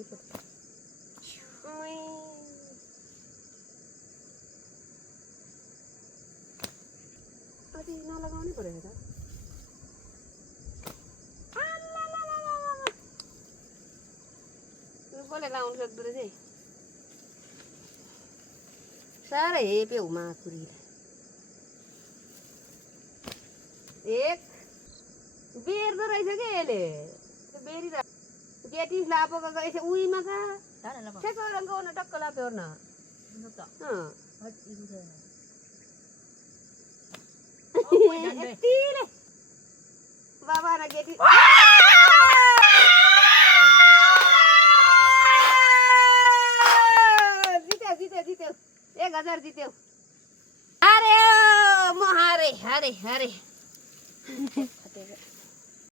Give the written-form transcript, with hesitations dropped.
नहीं पता अभी ना लगाने पड़ेगा बोले लाउन सक्दो रहेछ साह्रै हेप्यो माकुरी एक बेर्दो रहेछ कि यसले बेरिरहेको गेटी लापोको यसो उहीमा कहाँ ठ्याक्क रङको टक्क लाप्यो न यतिले बाबा न गेटी जित्यो 1000 जित्यो अरे म हारे हारे हारे